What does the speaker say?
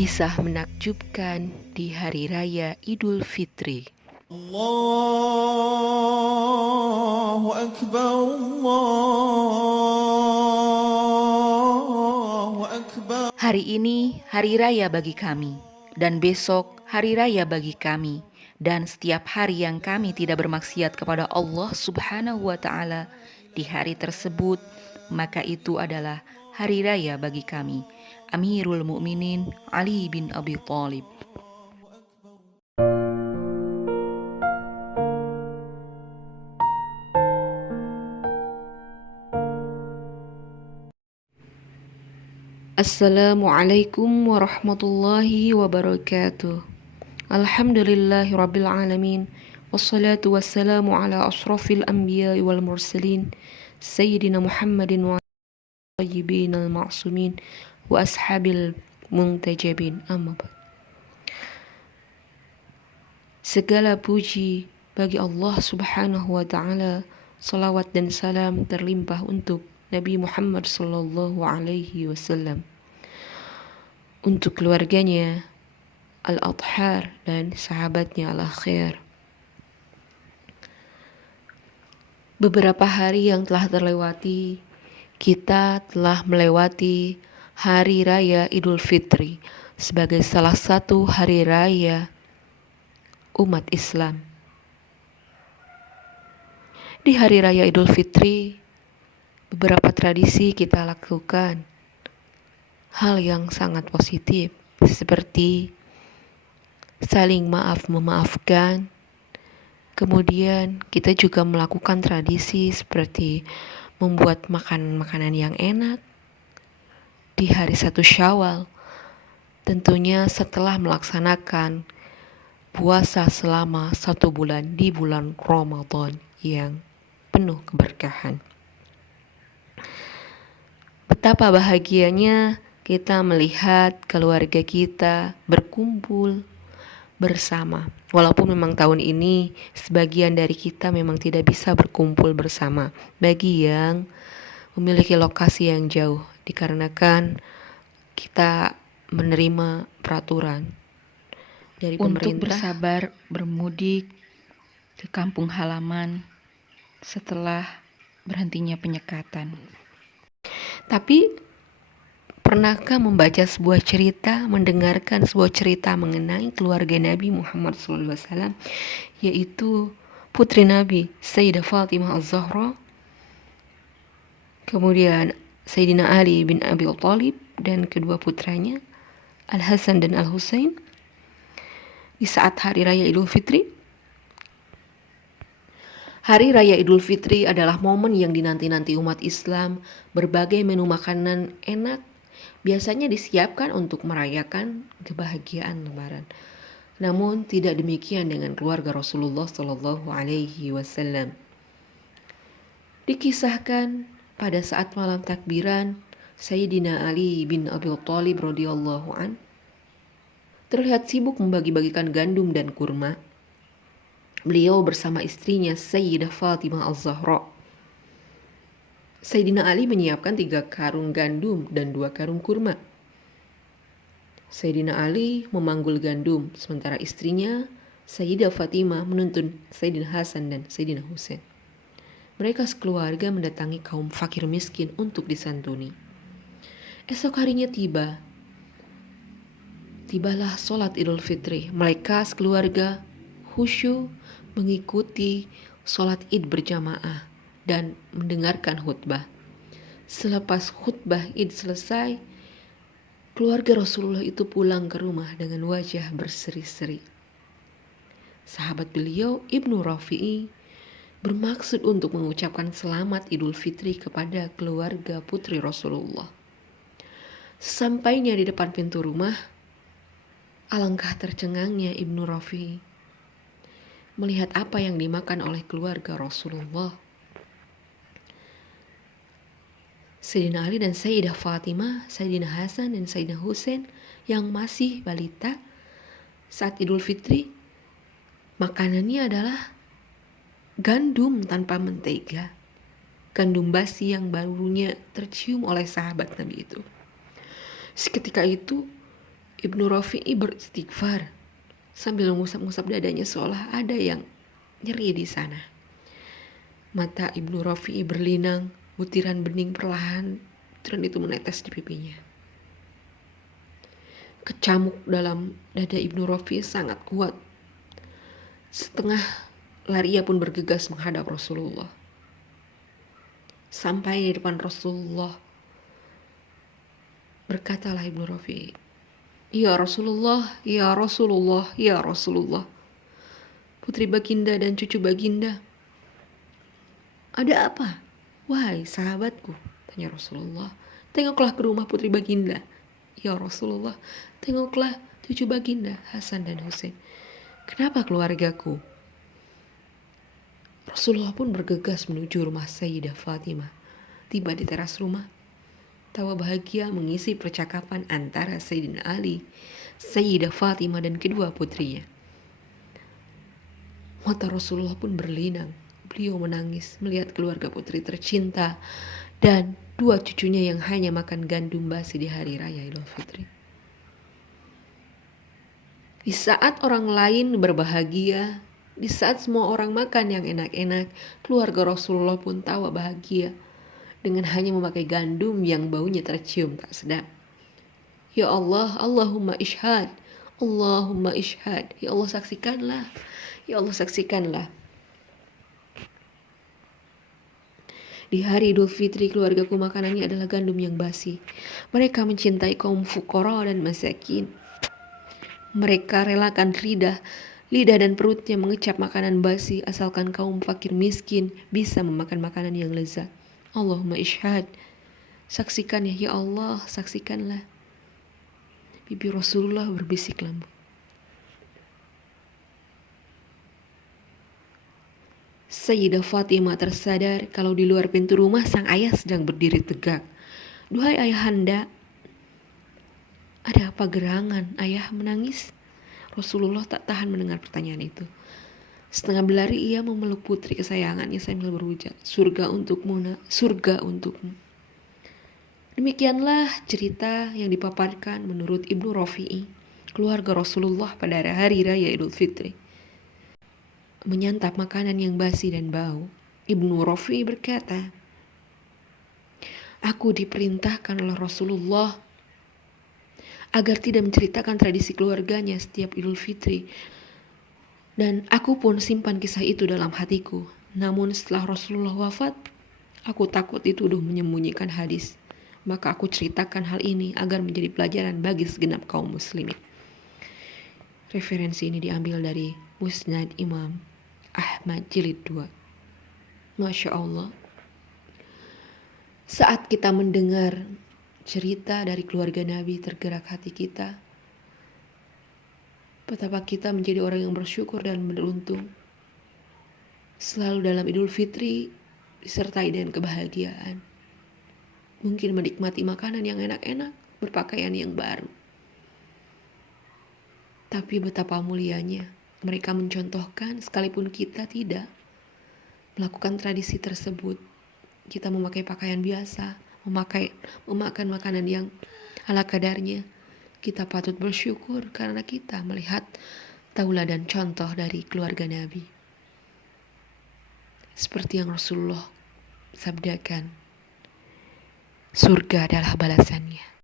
Kisah menakjubkan di Hari Raya Idul Fitri. Allahu Akbar, Allahu Akbar. Hari ini hari raya bagi kami, dan besok hari raya bagi kami, dan setiap hari yang kami tidak bermaksiat kepada Allah Subhanahu wa Ta'ala di hari tersebut, maka itu adalah hari raya bagi kami. Amirul Mukminin Ali bin Abi Thalib. Assalamualaikum warahmatullahi wabarakatuh. Alhamdulillahi rabbil alamin. Wassalatu wassalamu ala ashrafil anbiya wal mursalin Sayyidina Muhammadin wa tayyibin al-ma'sumin wa ashabil muntajabin. Amma ba'd. Segala puji bagi Allah Subhanahu wa ta'ala. Salawat dan salam terlimpah untuk Nabi Muhammad sallallahu alaihi wasallam, untuk keluarganya Al-Athhar dan sahabatnya Al-Akhyar. Beberapa hari yang telah terlewati, kita telah melewati Hari Raya Idul Fitri sebagai salah satu hari raya umat Islam. Di Hari Raya Idul Fitri, beberapa tradisi kita lakukan hal yang sangat positif, seperti saling memaafkan. Kemudian kita juga melakukan tradisi seperti membuat makanan yang enak di hari 1 Syawal, tentunya setelah melaksanakan puasa selama 1 bulan di bulan Ramadan yang penuh keberkahan. Betapa bahagianya kita melihat keluarga kita berkumpul bersama. Walaupun memang tahun ini sebagian dari kita memang tidak bisa berkumpul bersama bagi yang memiliki lokasi yang jauh, dikarenakan kita menerima peraturan dari pemerintah untuk bersabar bermudik ke kampung halaman setelah berhentinya penyekatan. Tapi pernahkah membaca sebuah cerita, mendengarkan sebuah cerita mengenai keluarga Nabi Muhammad SAW, yaitu putri Nabi Sayyidah Fatimah Az-Zahra, kemudian Sayyidina Ali bin Abi Thalib dan kedua putranya Al-Hasan dan Al-Husain di saat Hari Raya Idul Fitri? Hari Raya Idul Fitri adalah momen yang dinanti-nanti umat Islam. Berbagai menu makanan enak biasanya disiapkan untuk merayakan kebahagiaan Lebaran. Namun tidak demikian dengan keluarga Rasulullah Shallallahu Alaihi Wasallam. Dikisahkan pada saat malam takbiran, Sayyidina Ali bin Abi Thalib radhiyallahu an terlihat sibuk membagi-bagikan gandum dan kurma. Beliau bersama istrinya Sayyidah Fatimah Az-Zahra. Sayyidina Ali menyiapkan 3 karung gandum dan 2 karung kurma. Sayyidina Ali memanggul gandum, sementara istrinya Sayyidah Fatimah menuntun Sayyidina Hasan dan Sayyidina Husain. Mereka sekeluarga mendatangi kaum fakir miskin untuk disantuni. Esok harinya tibalah sholat Idul Fitri. Mereka sekeluarga khusyuk mengikuti sholat Id berjamaah dan mendengarkan khutbah. Selepas khutbah Id selesai, keluarga Rasulullah itu pulang ke rumah dengan wajah berseri-seri. Sahabat beliau Ibnu Rafi'i bermaksud untuk mengucapkan selamat Idul Fitri kepada keluarga putri Rasulullah. Sampainya di depan pintu rumah, alangkah tercengangnya Ibnu Rafi'i melihat apa yang dimakan oleh keluarga Rasulullah. Sayyidina Ali dan Sayyidah Fatimah, Sayyidina Hasan dan Sayyidina Husain yang masih balita saat Idul Fitri, makanannya adalah gandum tanpa mentega, gandum basi yang barunya tercium oleh sahabat Nabi itu. Seketika itu Ibnu Rafi'i beristighfar sambil mengusap-ngusap dadanya seolah ada yang nyeri di sana. Mata Ibnu Rafi'i berlinang, butiran bening perlahan butiran itu menetes di pipinya. Kecamuk dalam dada Ibnu Rafi'i sangat kuat. Setengah lari ia pun bergegas menghadap Rasulullah. Sampai di depan Rasulullah, berkatalah Ibnu Rafi'i, "Ya Rasulullah, ya Rasulullah, ya Rasulullah. Putri Baginda dan cucu Baginda, ada apa? Wahai sahabatku," tanya Rasulullah. "Tengoklah ke rumah Putri Baginda." "Ya Rasulullah, tengoklah cucu Baginda, Hasan dan Husain." "Kenapa keluargaku?" Rasulullah pun bergegas menuju rumah Sayyidah Fatimah. Tiba di teras rumah, tawa bahagia mengisi percakapan antara Sayyidina Ali, Sayyidah Fatimah dan kedua putrinya. Mata Rasulullah pun berlinang. Beliau menangis melihat keluarga putri tercinta dan dua cucunya yang hanya makan gandum basi di hari raya Idul Fitri. Di saat orang lain berbahagia, di saat semua orang makan yang enak-enak, keluarga Rasulullah pun tawa bahagia dengan hanya memakai gandum yang baunya tercium tak sedap. Ya Allah, Allahumma ishhad, Allahumma ishhad. Ya Allah saksikanlah, ya Allah saksikanlah. Di hari Idul Fitri, keluargaku makanannya adalah gandum yang basi. Mereka mencintai kaum fuqara dan masakin. Mereka relakan lidah dan perutnya mengecap makanan basi asalkan kaum fakir miskin bisa memakan makanan yang lezat. Allahumma ishhad. Saksikan ya Allah, saksikanlah. Bibi Rasulullah berbisik lembut. Sayyidah Fatimah tersadar kalau di luar pintu rumah sang ayah sedang berdiri tegak. "Duhai ayahanda, ada apa gerangan ayah menangis?" Rasulullah tak tahan mendengar pertanyaan itu. Setengah berlari ia memeluk putri kesayangannya sambil berujar, "Surga untukmu, nak, surga untukmu." Demikianlah cerita yang dipaparkan menurut Ibnu Rafi'i, keluarga Rasulullah pada hari raya Idul Fitri. Menyantap makanan yang basi dan bau, Ibnu Rafi'i berkata, "Aku diperintahkan oleh Rasulullah agar tidak menceritakan tradisi keluarganya setiap Idul Fitri. Dan aku pun simpan kisah itu dalam hatiku. Namun setelah Rasulullah wafat, aku takut dituduh menyembunyikan hadis. Maka aku ceritakan hal ini agar menjadi pelajaran bagi segenap kaum muslimin." Referensi ini diambil dari Musnad Imam Ahmad Jilid 2. Masya Allah. Saat kita mendengar cerita dari keluarga Nabi, tergerak hati kita. Betapa kita menjadi orang yang bersyukur dan beruntung. Selalu dalam Idul Fitri disertai dengan kebahagiaan. Mungkin menikmati makanan yang enak-enak, berpakaian yang baru. Tapi betapa mulianya mereka mencontohkan sekalipun kita tidak melakukan tradisi tersebut. Kita memakai pakaian biasa, memakan makanan yang ala kadarnya. Kita patut bersyukur karena kita melihat tauladan contoh dari keluarga Nabi. Seperti yang Rasulullah sabdakan, surga adalah balasannya.